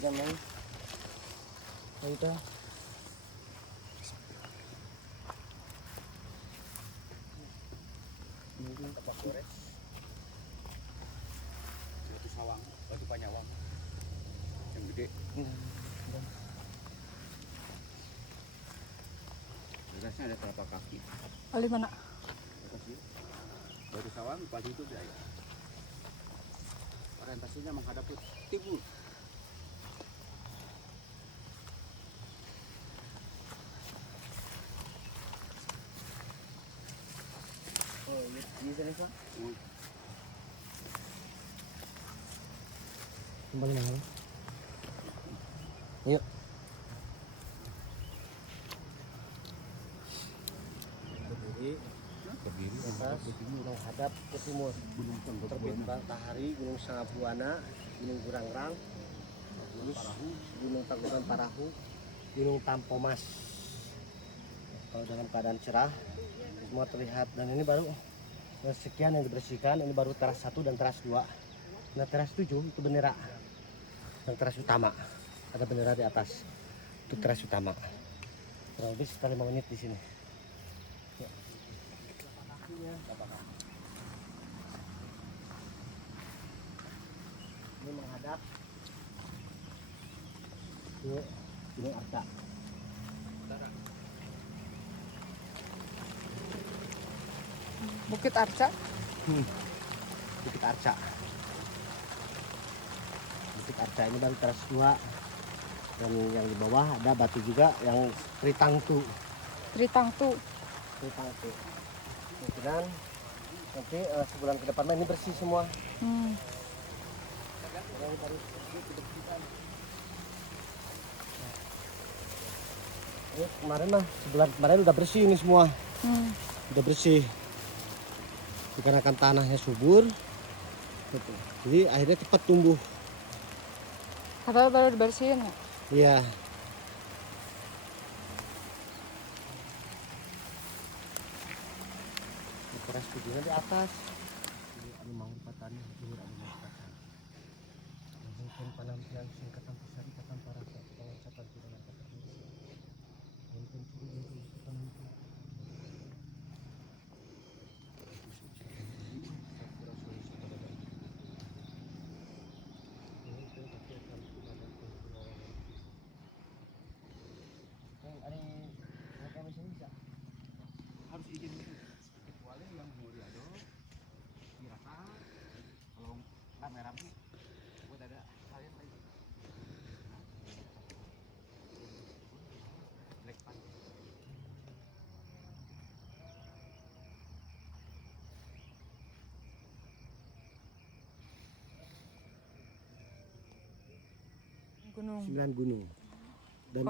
kan lang. Ito. Batu sawang, batu panyawang yang gede. Berasnya ada telapak kaki. Oli mana? Batu sawang paling itu dia. Orientasinya menghadap ke timur. Oh, ini tadi Pak. Kembali mana? Yuk. Berdiri Atas menghadap ke timur. Gunung Terbit matahari, Gunung Sangabuana, Gunung Gurangrang, Gunung Tangkuban Parahu, Gunung Tampomas. Kalau dalam keadaan cerah, semua terlihat. Dan ini baru sekian yang dibersihkan. Ini baru teras 1 dan teras 2. Nah, teras 7 itu bendera. Dan teras utama ada bendera di atas. Itu teras utama. Kurang lebih sekitar 5 menit di sini. Ya. Ini menghadap ke Gunung Arca. Bukit Arca. Bukit Arca. Bukit Arca ini baru teras 2. Dan yang di bawah ada batu juga yang Tritangtu. Tritangtu. Tritangtu. Kemudian nanti sebulan ke depan ini bersih semua. Yang baru dibersihkan. Ini kemarin mah sebulan kemarin udah bersih ini semua. Udah bersih. Dikarenakan tanahnya subur. Gitu. Jadi akhirnya cepat tumbuh. Katanya baru dibersihin ya? Iya. Teras 7 di atas. Ini anu mau patani, ini anu mau patani. Mungkin penampilan singkatan besar katan para pengucapan dengan kata mungkin ini penampilan. harus izin dulu. Kecuali yang mau diaduk, dirasa kalau nggak merah nih, buat ada kalian lagi. Black pan. Gunung. 9 gunung. Dan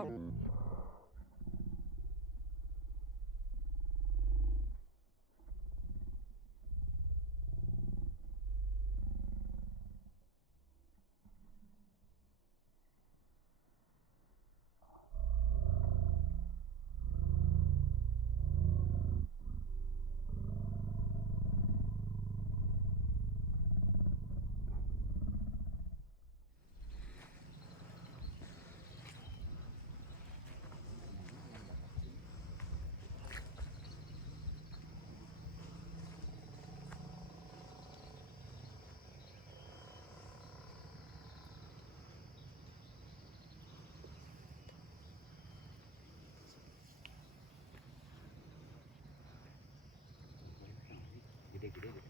Gede-gede gitu.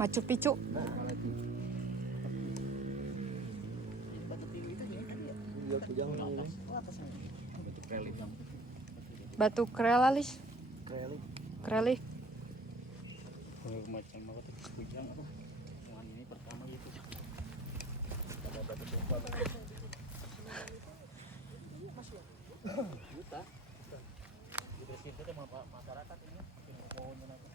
Machu Picchu. Batu tinggi itu gini kan ya. Iya, kujang Oh, ini. atas. Oh, atas ini. Batu relief. Batu krelalis. Keren. Krelih. Macam apa tuh? Kujang apa? Yang ini pertama gitu. Ada batu tumpah. Juta. Di situ sama masyarakat ini makin pohonnya nanti.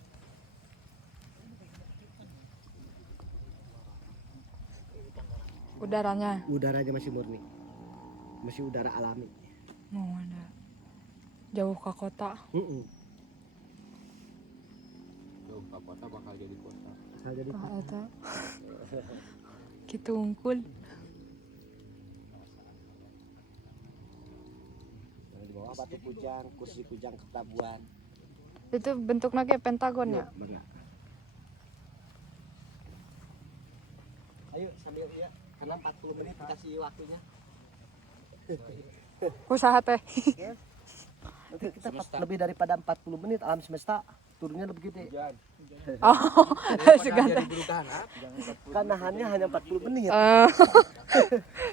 Udaranya. Udaranya masih murni. Masih udara alami. Mau ada. Jauh ke kota. Jauh ke kota bakal jadi kota. Bakal jadi Tah eta. Kitu unggul. di bawah batu kujang, kursi kujang ketabuan. Itu bentuknya kayak pentagon ya. Benar. Ayo sambil ya, karena 40 menit dikasih waktunya. Usaha teh. Nanti kita lebih daripada 40 menit alam semesta turunnya lebih gede. Hujan. Oh, Jadi segala. buru tahan. Kan nahannya hanya 40 menit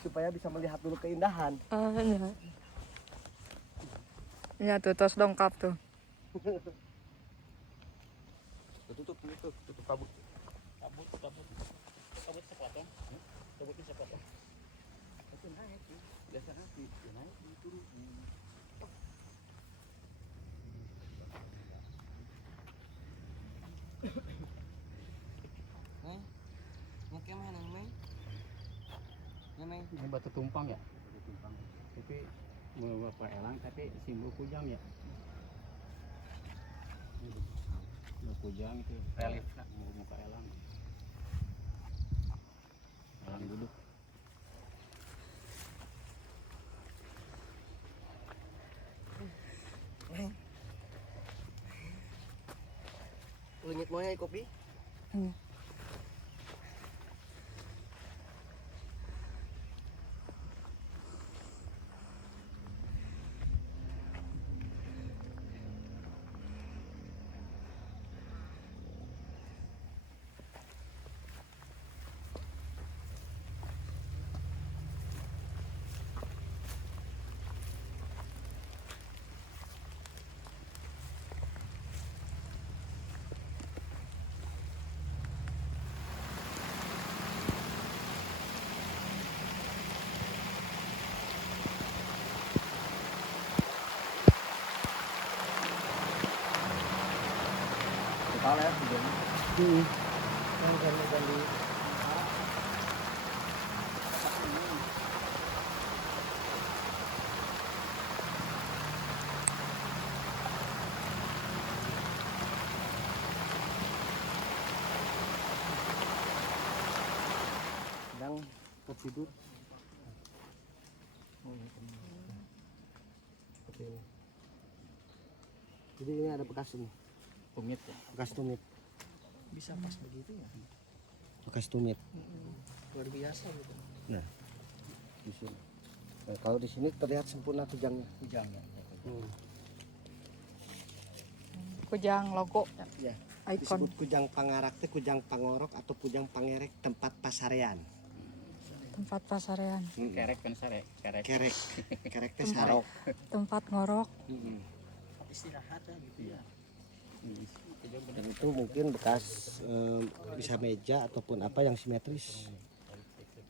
supaya bisa melihat dulu keindahan. Ya. Ya tuh tos dongkap tuh. Tutup kabut. Kabut sepotong. Kabutnya sepotong. Itu naik. Biasa naik turun. Ini batu tumpang ya? Batu tumpang. Tapi beberapa elang tapi simbol kujang ya. Simbol kujang itu relief muka elang. Elang duduk. Lengit mau kopi? Kepala ya kujang. Kan di sedang tertidur. Seperti ini. Jadi ini ada bekas ini, Tumit ya. bekas tumit. Bisa pas begitu ya. Bekas tumit. Luar biasa gitu. Nah, di sini. Nah, kalau di sini terlihat sempurna kujangnya. Kujang ya. Kujang logo. Ya. Ikon. Disebut kujang pangarak, teh kujang pangorok atau kujang pangerek tempat pasarean. Tempat pasarean. Kerek kan sare, kerek. Kerek, kerek teh sarok. Tempat ngorok. Istirahat gitu ya. Dan itu mungkin bekas bisa meja ataupun apa yang simetris.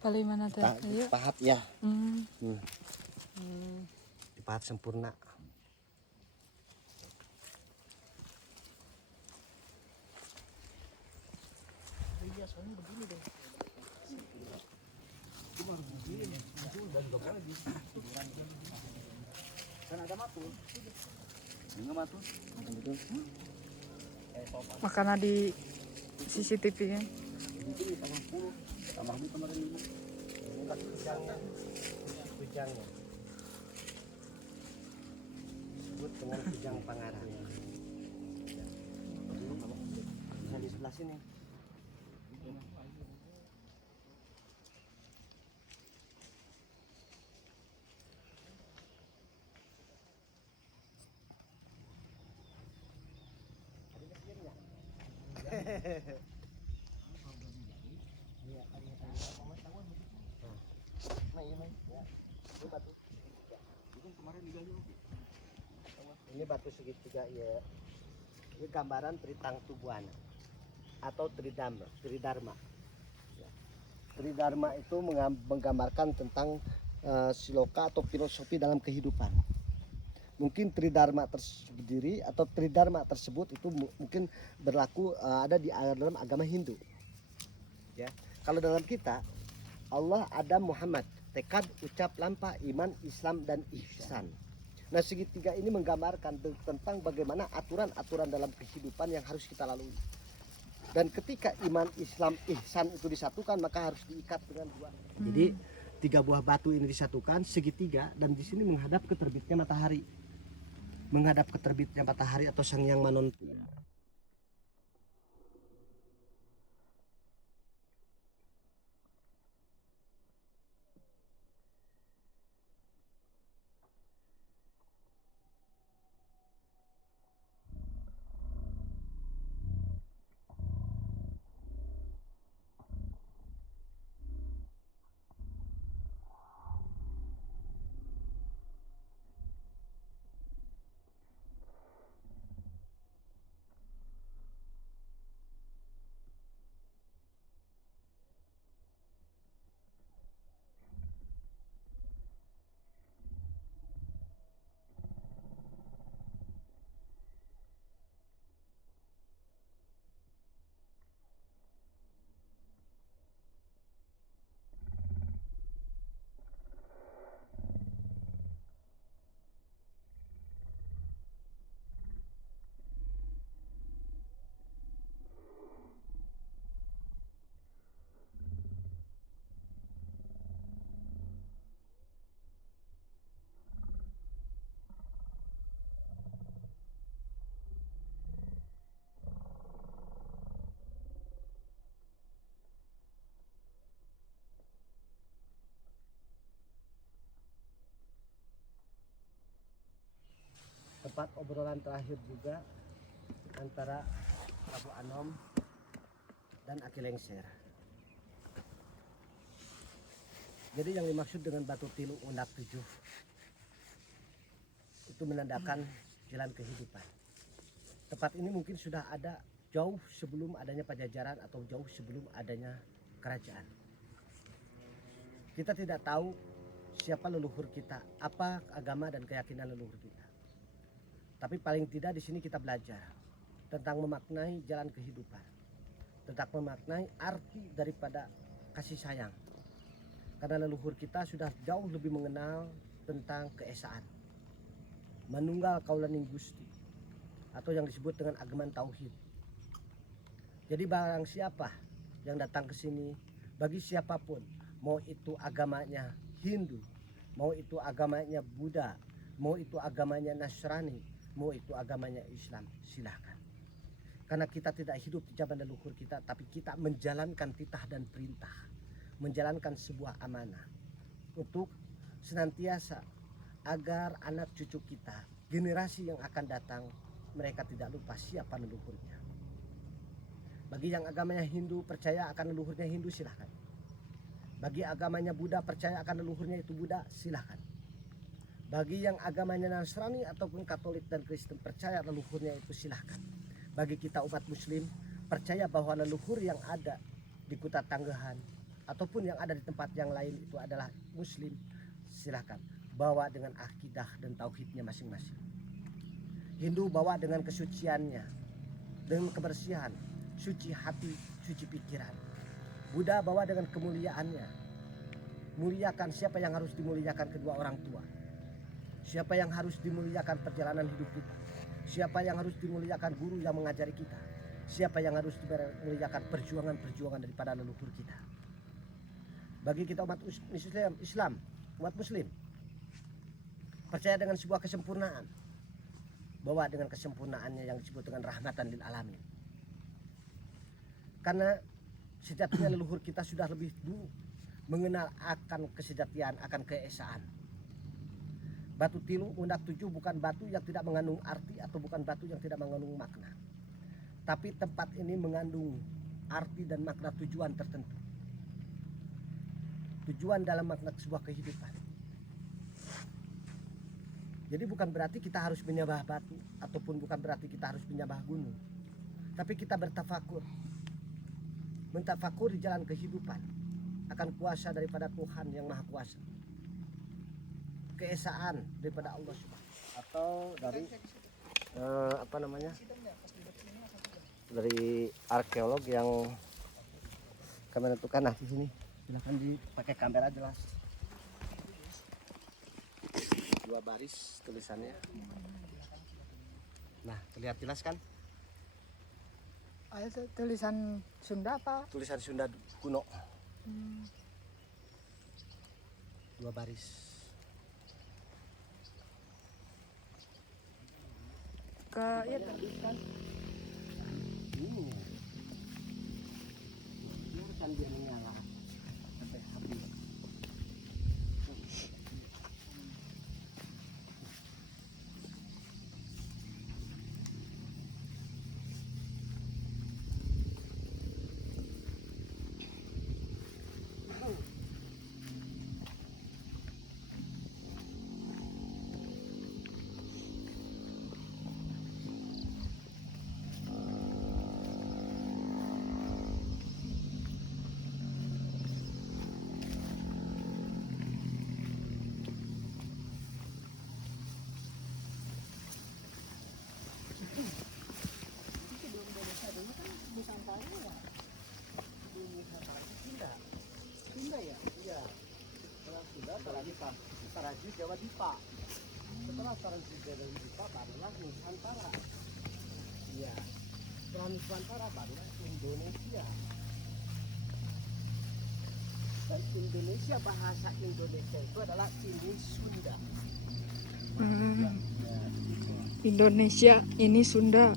Paling mana teh? Iya. Dipahat ya, Hmm. dipahat sempurna. Iya, soalnya begini deh. Kan ada matul. Enggak matul. Makanya di CCTV-nya. Tambah ini kemarin ini. Bekas kujangnya, kujangnya. Disebut dengan kujang pangarak. Bisa di sebelah sini. Ya. Ini batu segitiga. Itu kemarin digali oke. Ini batu segitiga ya. Ini gambaran Tritang Tubuana atau Tridharma. Ya. Tridharma itu menggambarkan tentang siloka atau filosofi dalam kehidupan. Mungkin Tridharma tersendiri atau Tridharma tersebut itu mungkin berlaku ada di dalam agama Hindu. Ya, kalau dalam kita Allah, Adam, Muhammad, tekad, ucap, lampa, iman, Islam dan ihsan. Nah, segitiga ini menggambarkan tentang bagaimana aturan-aturan dalam kehidupan yang harus kita lalui. Dan ketika iman, Islam, ihsan itu disatukan, maka harus diikat dengan dua. Jadi 3 buah batu ini disatukan segitiga dan di sini menghadap ke terbitnya matahari. Menghadap ke terbitnya matahari atau sang yang manon. Tempat obrolan terakhir juga antara Prabu Anom dan Aki Lengser. Jadi yang dimaksud dengan batu tilu undak 7 itu menandakan jalan kehidupan. Tempat ini mungkin sudah ada jauh sebelum adanya Pajajaran atau jauh sebelum adanya kerajaan. Kita tidak tahu siapa leluhur kita, apa agama dan keyakinan leluhur kita. Tapi paling tidak di sini kita belajar tentang memaknai jalan kehidupan, tentang memaknai arti daripada kasih sayang. Karena leluhur kita sudah jauh lebih mengenal tentang keesaan. Manunggal kaulaning Gusti atau yang disebut dengan ageman tauhid. Jadi barang siapa yang datang ke sini, bagi siapapun, mau itu agamanya Hindu, mau itu agamanya Buddha, mau itu agamanya Nasrani, mau itu agamanya Islam, silahkan. Karena kita tidak hidup di zaman leluhur kita, tapi kita menjalankan titah dan perintah, menjalankan sebuah amanah untuk senantiasa agar anak cucu kita, generasi yang akan datang, mereka tidak lupa siapa leluhurnya. Bagi yang agamanya Hindu percaya akan leluhurnya Hindu, silahkan. Bagi agamanya Buddha percaya akan leluhurnya itu Buddha, silahkan. Bagi yang agamanya Nasrani ataupun Katolik dan Kristen percaya leluhurnya itu, silahkan. Bagi kita umat Muslim percaya bahwa leluhur yang ada di Kuta Tanggehan ataupun yang ada di tempat yang lain itu adalah Muslim, silahkan. Bawa dengan akidah dan tauhidnya masing-masing. Hindu bawa dengan kesuciannya, dengan kebersihan, suci hati, suci pikiran. Buddha bawa dengan kemuliaannya. Muliakan siapa yang harus dimuliakan, kedua orang tua. Siapa yang harus dimuliakan, perjalanan hidup kita. Siapa yang harus dimuliakan, guru yang mengajari kita. Siapa yang harus dimuliakan, perjuangan-perjuangan daripada leluhur kita. Bagi kita umat Islam, umat Muslim, percaya dengan sebuah kesempurnaan. Bawa dengan kesempurnaannya yang disebut dengan rahmatan lil alamin. Karena sejatinya leluhur kita sudah lebih dulu mengenal akan kesejatian, akan keesaan. Batu tilu undak 7 bukan batu yang tidak mengandung arti atau bukan batu yang tidak mengandung makna. Tapi tempat ini mengandung arti dan makna tujuan tertentu. tujuan dalam makna sebuah kehidupan. Jadi bukan berarti kita harus menyembah batu, ataupun bukan berarti kita harus menyembah gunung. Tapi kita bertafakur. Mentafakur di jalan kehidupan akan kuasa daripada Tuhan yang Maha Kuasa. Keesaan daripada Allah Subhanahu, atau dari dari arkeolog yang kami menentukan. Nah di sini silahkan dipakai kamera jelas. 2 baris tulisannya. Nah terlihat jelas kan? Itu tulisan Sunda apa? Tulisan Sunda kuno. 2 baris. Ke itu. Ini biarkan dia menyala sampai habis. Sunda ya? Iya. Setelah Sunda, Saraji, Jawa, Dipa. Setelah Saraji, Jawa, Dipa, barulah Nusantara. Iya. Setelah Nusantara, barulah Indonesia. Dan Indonesia, bahasa Indonesia itu adalah ini Sunda. Indonesia ini Sunda.